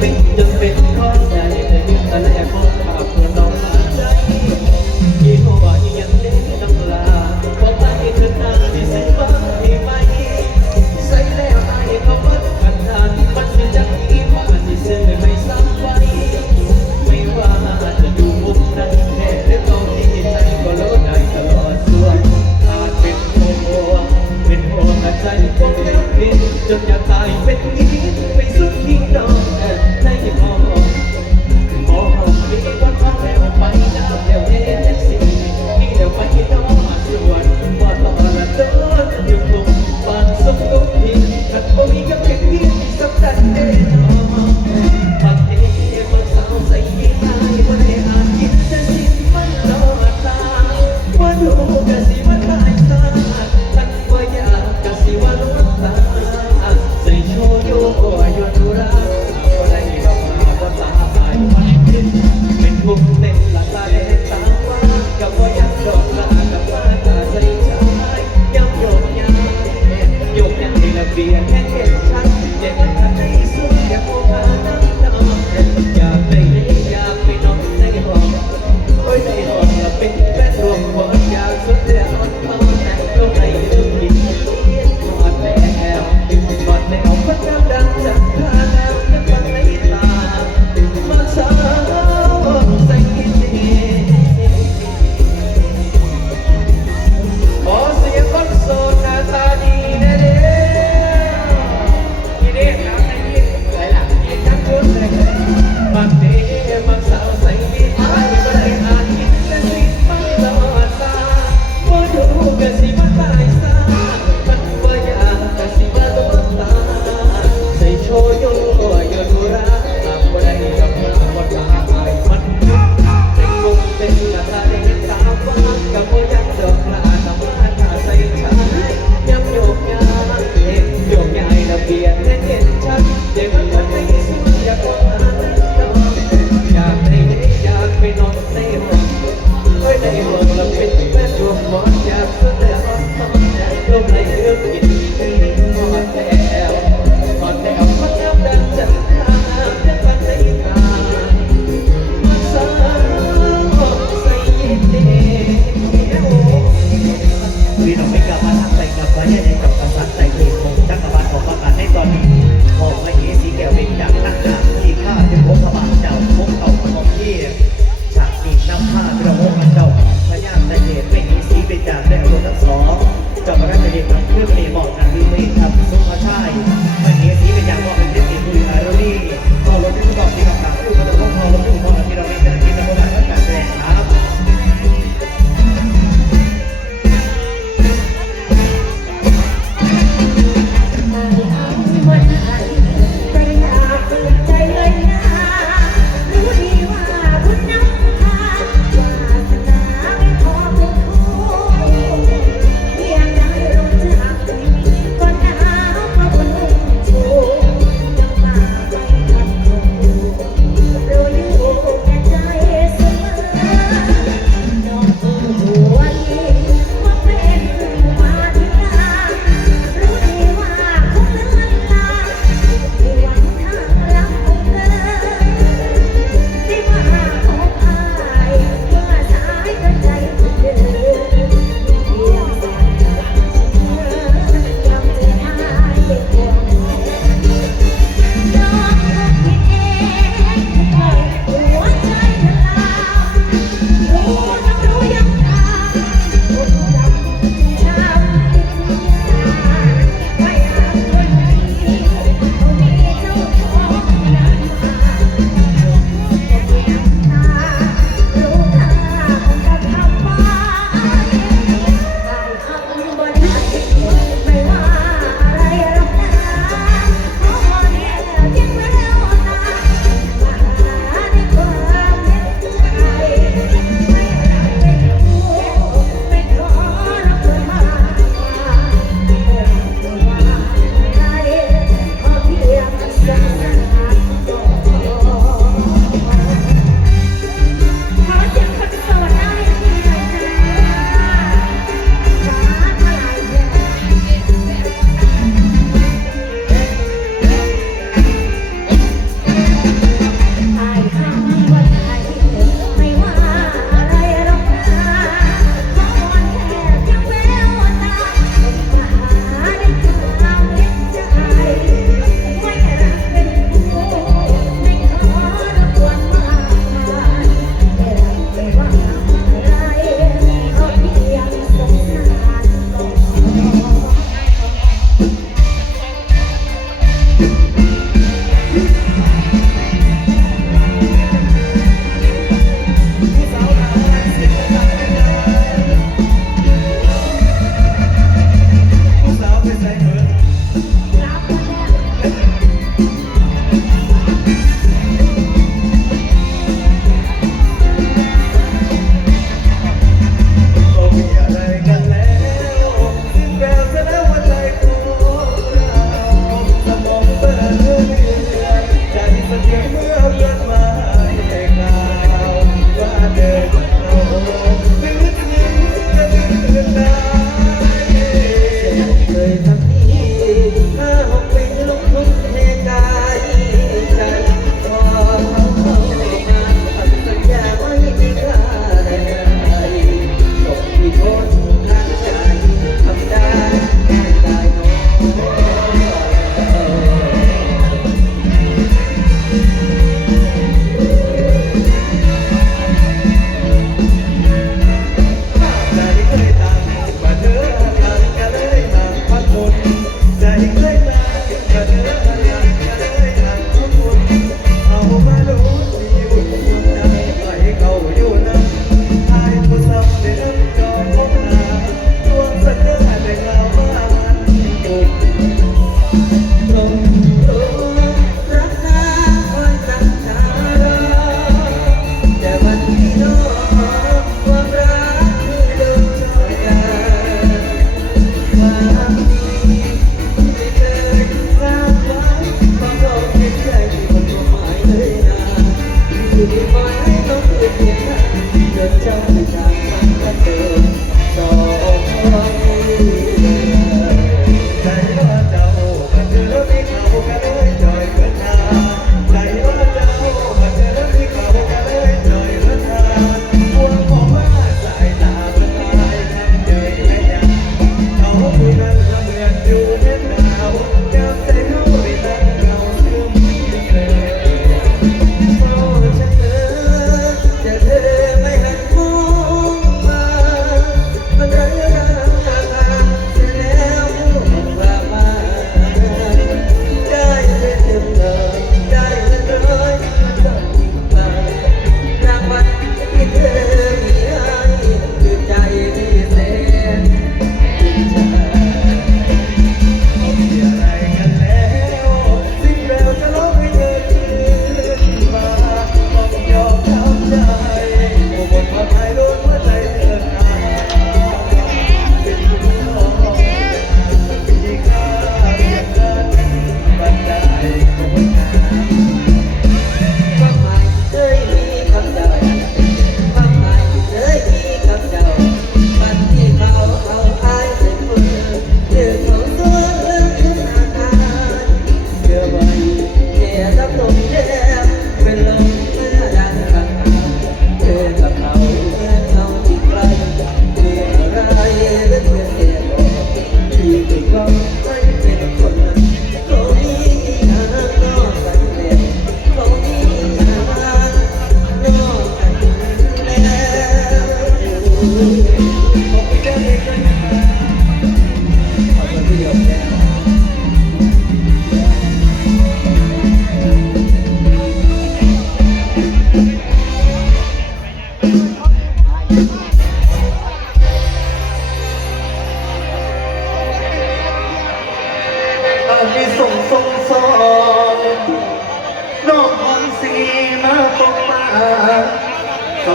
เป็นจนเป็นคน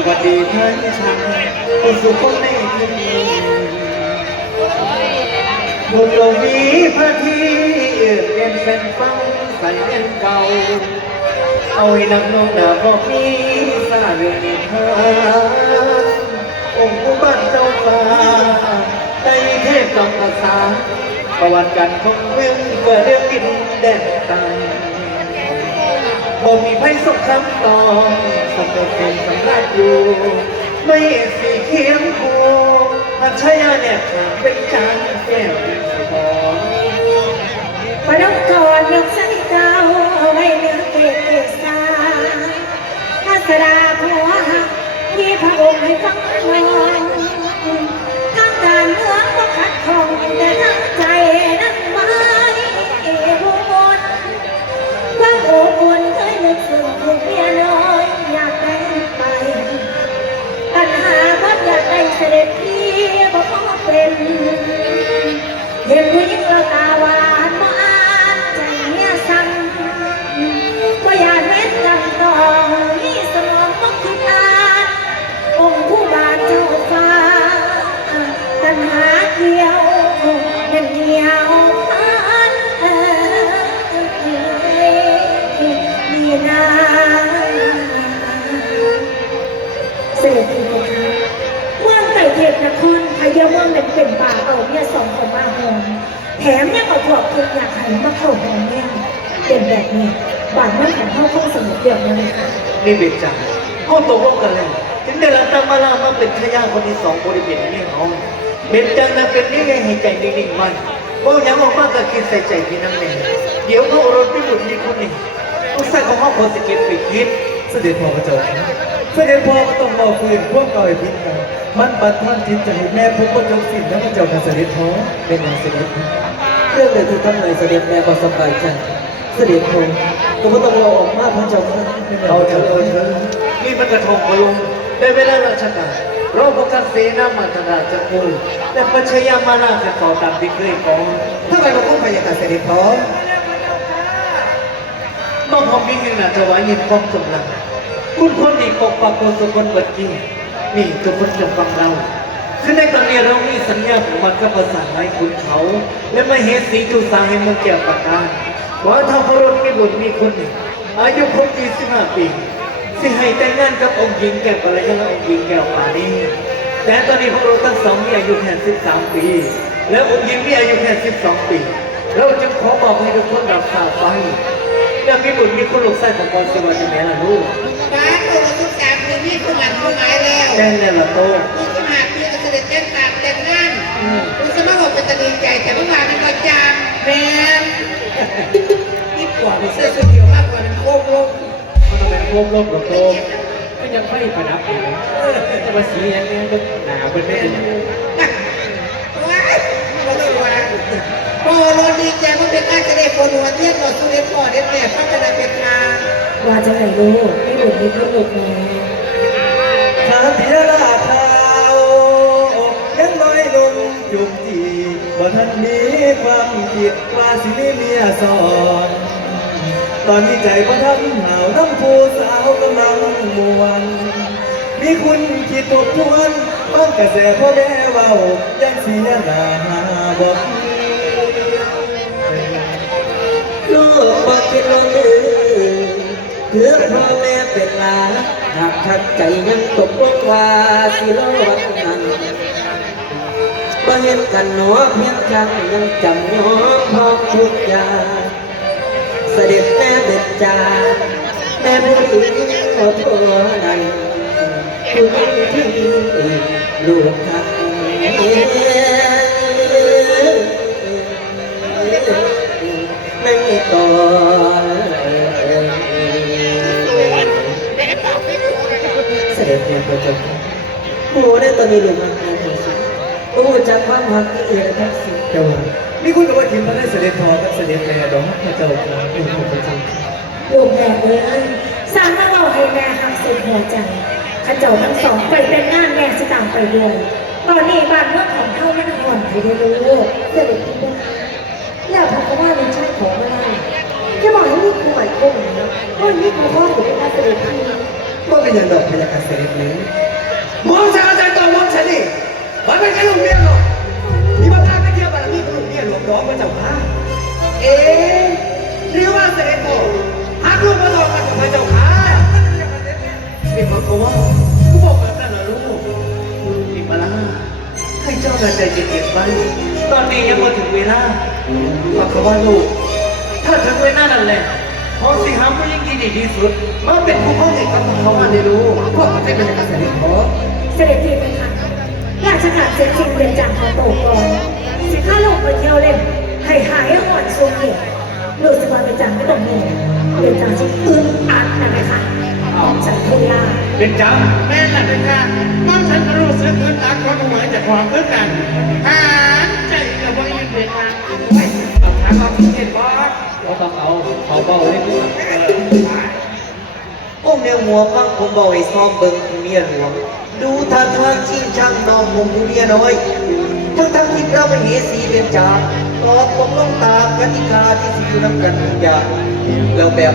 วัสดีท่านชายผู้สุขในที่นี้บุญเรามีพระที่เรียนเป็นฟังใส่เอ็นเก่า เอาให้นักน้องหนาบอกมีสาเรื่องนิทานองค์ผู้บ้านเจ้าฟ้าได้เทพจอมประสานประวัติการของเมืองเกิดเรื่องกินแดนตาย บ่มีไพ่สงครามต่อสำเร็จเป็นสำราญอยู่ ไม่สีเขียงคูพัชยาเนี่ยเป็นจานแก้วสมองพระนกกอดยกใส่เก้าไว้เนื้อเกศเกษาทัศดาผัวหักที่พระองค์ให้ฟังวอนทั้งการเมืองก็ขัดข้องแต่ทั้งใจ พ เป็นเป็นป่าเอาเนี่ยสองคนมาหอมแถมยังเอาพวกทุกอย่ากให้มาเข้าหอมแม่เป็นแบบนี้บานเมืองของเข้าห้องสมุดเดียวเลยค่ะนี่เบ็ดจังเขาตกลงกันแล้วถึงได้รับตามมาลามาเป็นชายาคนที่สองบริเวณนี้เขาเบ็ดจังนะเป็นนี่ไงให้ใจนิ่งๆมันเพราะยังออกมาก็คิดใส่ใจพี่น้ำแน่เดี๋ยวเขารถไปหมุนมีคนนี้ต้องใส่ของเขาคนสก็ตไปคิด เสด็จพ่อพระเจ้าค่ะเสด็จพ่อก็ต้องบอกฟืนพวกเก่าให้พิษกันมันบัดท่านจิตใจแม่ทุกคนจงสิ้นนะพระเจ้าค่ะเสด็จพ่อเป็นอย่างเสด็จเรื่องเดียวที่ทำให้เสด็จแม่ก็สบายใจเสด็จพงศ์ก็ไม่ต้องรอออกมาพระเจ้าค่ะเอาเถอะเอาเถอะนี่มันกระทงพลุงได้เวลาราชการเราประกาศเสนามัทนาจะกูแต่ปัญชยามานาจะต่อตามที่เคยขอทำไมเราต้องไปอย่างนั้นเสด็จพ่อ น้องพอมีเงินน่ะจะไว้ยินกองสมรักคุณคนนี้ปกปักคนสุคนบิดกี้นี่ทุกคนจงฟังเราคือในตอนนี้เรามีสัญญาของมันกับภาษาไม้คุณเขา และมาเหตุสีจุสาให้มืองเกี่ยวกับการว่าถ้าพระรถมีบุญมีคนหนึ่งอายุครบ25ปีสที่ให้แต่งงานกับองค์หญิงแก้วกัลยาณองค์หญิงแก้วปานีแต่ตอนนี้พวกเราทั้งสองมีอายุแค่13ปี แล้วองค์หญิงมีอายุแค่12ปี เราจึงขอบอกให้ทุกคนรับทราบไปและมีบุตรมีคนลูกชายของพรสิวันจะแม่ละลูกฟ้าตัวทุกสามปีนี่คือมันผู้หมายแล้วแม่นแล้วละโตผู้สมัครพี่ก็เสด็จแจ้งตามแต่งงานผู้สมัครบอกเป็นตะดีใจแต่เมื่อวานนี้ก็จางแม่ที่ปวดเสื้อสุดเดียวมากกว่ามันโค้งลงมันต้องเป็นโคมลบละโตก็ยังไม่ประดับอยู่นะแต่ว่าสีอย่างนี้ก็หนาเป็นไม่เป็นว้ายเราสวยพ อรถดีใจเพราเป็นการเสด็จฝนหัวเทียนต่อดสุเด็จพ่อเด็จแม่พระกระดาเป็นทางว่าจะไหนลูกไม่บุญไม่ขึ้นลูกแม่ข้าเพียราขายังน้อยลงจุกจีบ่ทันมีความคิดว่าสิมีเมียสอนตอนนี้ใจบ่ทันหาวน้ำผู้สาวกำลังมวนมีคุณคิดทบทวนฟังกระแสพ่อแม่เว้ายังเสียหน้าบอก เพื่อพ่อแม่เป็นลาหากทักใจยังตกลงว่าสิรอดนั้นบ่เห็นกันหนอเพียงกันยังจำน้อพร้อทุกอย่างเสด็จแม่เด็ดจาแม่ผู้หญิงขอโทษนั้นผู้หญิงที่ลูกทัก พระเจ้าค่ะผู้ได้ตอนนี้เลยมาแค่ทั้งสิ้นผู้จักความหักที่เอ๋ทั้งสิ้นเจ้ามีคุณกับว่าทิมมาได้เสด็จพอกับเสด็จแม่ดอกพระเจ้าค่ะคุณพระเจ้าค่ะลูกแม่เอ้ยสร้างมาบอกให้แม่หักสุดหัวใจข้าเจ้าทั้งสองไปเป็นงานแม่สตางไปด้วยตอนนี้บ้านเมืองของเขามันอ่อนไปได้ลูกเสด็จพี่ด้วยแล้วพระว่าในชาติของเวลาจะบอกให้ลูกกูใหม่คงนะว่านี่กูพ่อหรือเป็นอาเสด็จพี่ ว่าเป็นอย่างดอกพยาการเสด็จเลยมองชาอาจารย์ตอนมองฉันนี่มันไม่ใช่ลูกเมียหรอกมีมาพากันเที่ยวบ้ารมีลูกเมียหลวงน้องพระเจ้าค่ะเอ๊ะหรือว่าเสด็จพ่อหากลูกมาหลอกกันกับพระเจ้าค่ะนี่เขาเขาว่ากูบอกแบบนั้นเหรอลูกอีกมาละให้เจ้าใจเย็นๆไปตอนนี้ยังมาถึงเวลาบอกเขาว่าลูก ถ้าถึงเวลานั่นแหละ พอสิหาผู้หญิงที่ดีที่สุดมาเป็นผู้พ่อเด็กกับเขาว่าในลูกพวกมันจะเป็นการเสด็จพ่อเสด็จพี่เป็นค่ะราชการเสร็จสิ้นเป็นจังของโตก่อนสิข้าลงไปเที่ยวเล่นให้หายหอนช่วงนี้รู้สึกว่าเป็นจังไม่ตรงนี้เป็นจังที่อึดอัดนะไหมคะจังทุลาเป็นจังแม่หลับเป็นการน้องฉันก็รู้สึกอึดอัดเพราะหัวจะความเพื่อกันหาใจกับว่ายืนเป็นทางต้องถามความคิดเห็นว่า เราต้องเอาเขาเบาเล็กน้อยองค์แนวหัวฟังผมบอกให้ซ้อมเบิ่งเมียหลวง ดูท่าทางชิงช่างน้องผมดูเมียน้อยทั้งทั้งที่พระมเหสีเป็นจ่าตอบผมลงตามกติกาที่สิอยู่นำกันทุกอย่างแล้วแบบ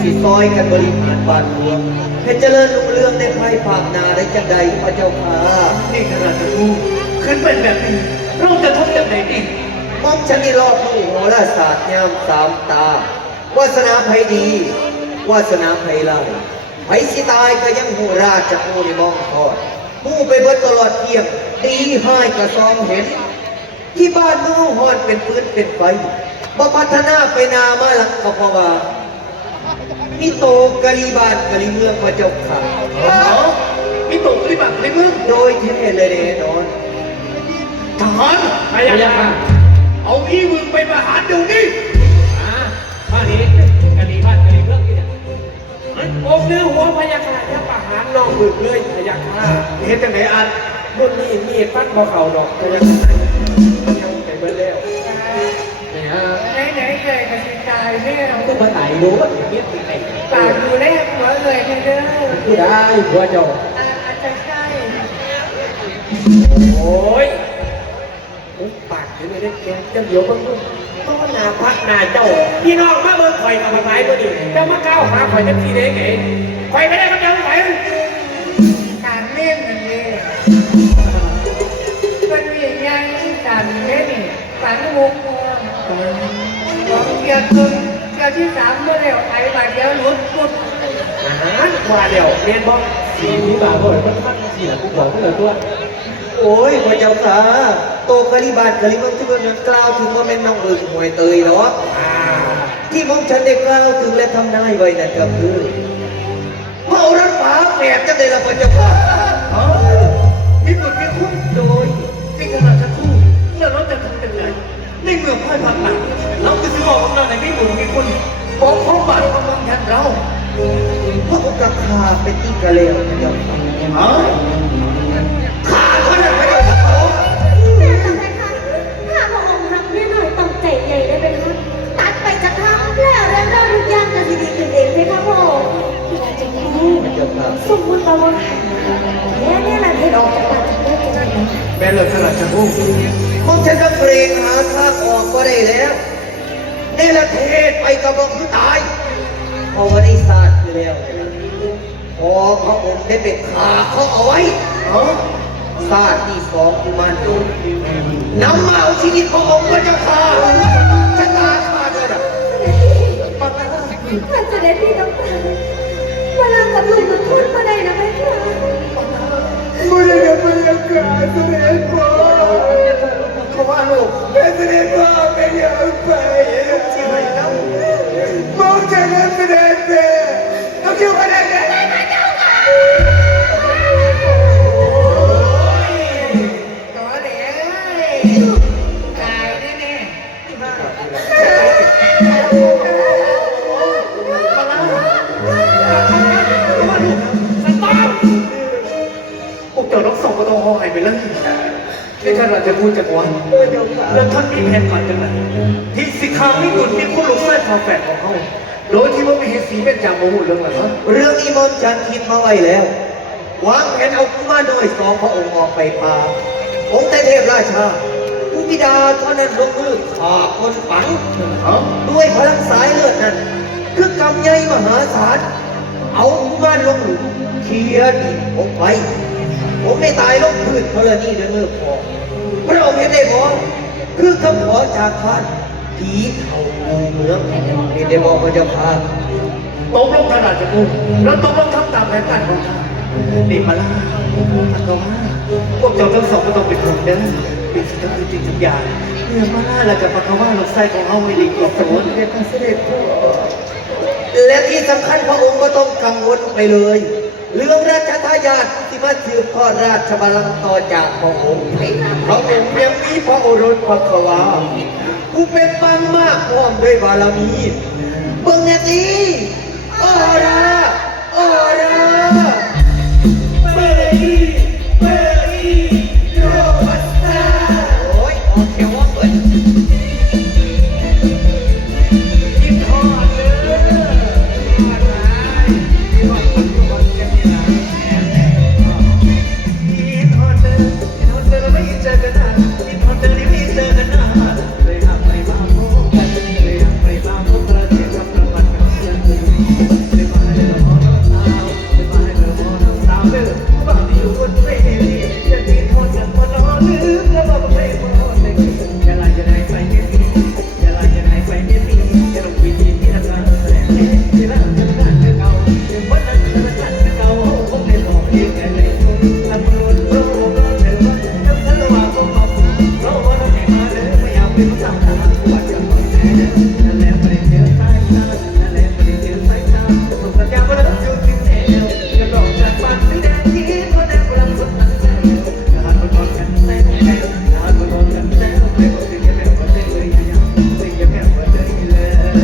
สิซอยกันบริหารบ้านเมืองให้เจริญรุ่งเรืองในภายภาคนาได้จังใดพระเจ้าค่ะนี่ขนาดจะรู้ขึ้นเป็นแบบนี้เราจะทบแบบไหนดี มอมฉันนี่รอบผู้โหราศาสตร์ยามสามตา วาสนาไผดี วาสนาไผลายไผสิตายก็ยังหูราชจะผู้ในมองทอดผู้ไปเบิดตลอดเที่ยงตีให้กระซองเห็น ที่บ้านเมืองฮอนเป็นปืนเป็นไฟบ่พัฒนาไปนามาหลังก็เพราะว่ามีโตกะลีบ้านกะลีเมืองพระเจ้าข่าอ๋อมีตกปฏิบัติในเมืองโดยที่เลยแน่นอนทหารพยาค่ะ เอาอีมึงไปประหารเดี๋ยวนี้อ่าบ้านนี้กะลีบ้านกะลีเมืองนี่เนี่ยองค์เนื้อหัวพยาค่ะจะประหารน้องบึกเลยพยาค่ะเห็นจังไหนอันรุ่นนี้มีดฟันบ่เข่าดอกพยาค่ะยังไปเบิดแล้วเนี่ยไหนไหนๆเลยกสิกายแม่ก็มาตายรู้ว่าอย่างนี้เป็นไงปากดูแลหัวเลยเด้อผู้ได้ผัวเจ้าอาจจะใช่โอ้ย ผมปากเห็นไหมเนี่ยเจ้าเดี๋ยวเบิ่งดูก็นาพักนาเจ้า พี่น้องมาเบิ่งข่อยกับไม้ตัวนี้เจ้ามาก้าวหาข่อยจังทีเด้ไงข่อยไม่ได้กับเจ้าไสการเล่นนั่นเองคนมียังการเล่นการมุกของเกียร์ตึงเกียร์ที่สามเมื่อเร็วไอ้บาดเดียวหลุดหลุดอาหารขอว่าเดี๋ยวเรียนบอกสีนี้บาบ่อยมันมันสีหลังกูบอกเพื่อนตัวโอ้ยพระเจ้าค่ะ โตกะลิบาลกะลิบันที่มันกล่าวถึงว่าแม่นน้องเอิงหวยเตยเนาะที่ผมฉันได้กล่าวถึงและทำนายไว้นั่นก็คือพระโอรสฟ้าแฝดจะได้รับพระเจ้าค่ะอ๋อมีบุตรมีคุณโดยมีขนาดทั้งคู่แล้วเราจะทำยังไงในเมืองพ่ายผักหนักเราก็จะบอกกำลังในมีบุตรมีคุณบอกข้อบาทกำลังยันเราพระองค์กับข้าเป็นที่กระเลวพระเจ้าค่ เจ้าค่ะสมมติเราว่าแค่เนี่ยแหละที่เราจะตัดจากเรื่องจะนั้นแม่เลยขนาดจะพูดผมฉันก็เกรงหาทางออกก็ได้แล้วในประเทศไปกับบอกคือตายเพราะว่าได้ศาสตร์คือแล้วนะครับพอพระองค์ได้ไปขาเขาเอาไว้อ๋อศาสตร์ที่สองคือมันโดนนำมาเอาชีวิตพระองค์พระเจ้าค่ะชะตาขาดเลยนะถ้าจะได้พี่ต้องตายมาลากับลูกกับคนมาได้นะแม่ค่ะไม่ได้จะเป็นอากาศเสด็จพ่อเขาว่าลูกแม่เสด็จพ่อไม่อยากไปมองจากนั้นเสด็จแม่ต้องอยู่กันได้ไง อาจจะพูดจากวันแล้วท่านมีแผนการจังไหนที่สิคามิกุลมีคนหลงไส้พาแฝดของเขาโดยที่ว่ามีเหตุสีเป็นจางโมหุเรื่องอะไรครับเรื่องนี้มนฉันคิดมาไว้แล้ววางแผนเอากุมารน้อยสองพระองค์ออกไปป่าองค์เทพราชาผู้บิดาเท่านั้นลงมือฆ่าคนฝังเอ้าด้วยพลังสายเลือดนั้น คือกำใหญ่มหาศาลเอากุมารลงหลุมเคลียร์ดินออกไปผมไม่ตายลงพื้นธรณีด้วยมือพอ พระองค์เห็นได้บ่คือคำขอจากท่านผีเท่าเมืองเห็นได้บ่พระเจ้าค่ะตกลงท่านอาจจะพูดแล้วตกลงทำตามแผนการของท่านนี่มาล่าพันก็มาพวกเจ้าทั้งสองก็ต้องเป็นคนเด้อเป็นสิ่งที่จริงทุกอย่างเมื่อมาล่าแล้วกับปากกาว่าลงไส้ของเขาไม่ดีกว่าสวนเรียกเสด็จพ่อและที่สำคัญพระองค์ก็ต้องกังวลไปเลย เรื่องราชทายาทที่มาสืบทอดราชบัลลังก์ต่อจากพระองค์พระองค์ยังมีพระโอรสพระควาผู้เป็นปังมากพร้อมด้วยบารมีเบิ่งเนี่ยสิอราออราเบรีเบ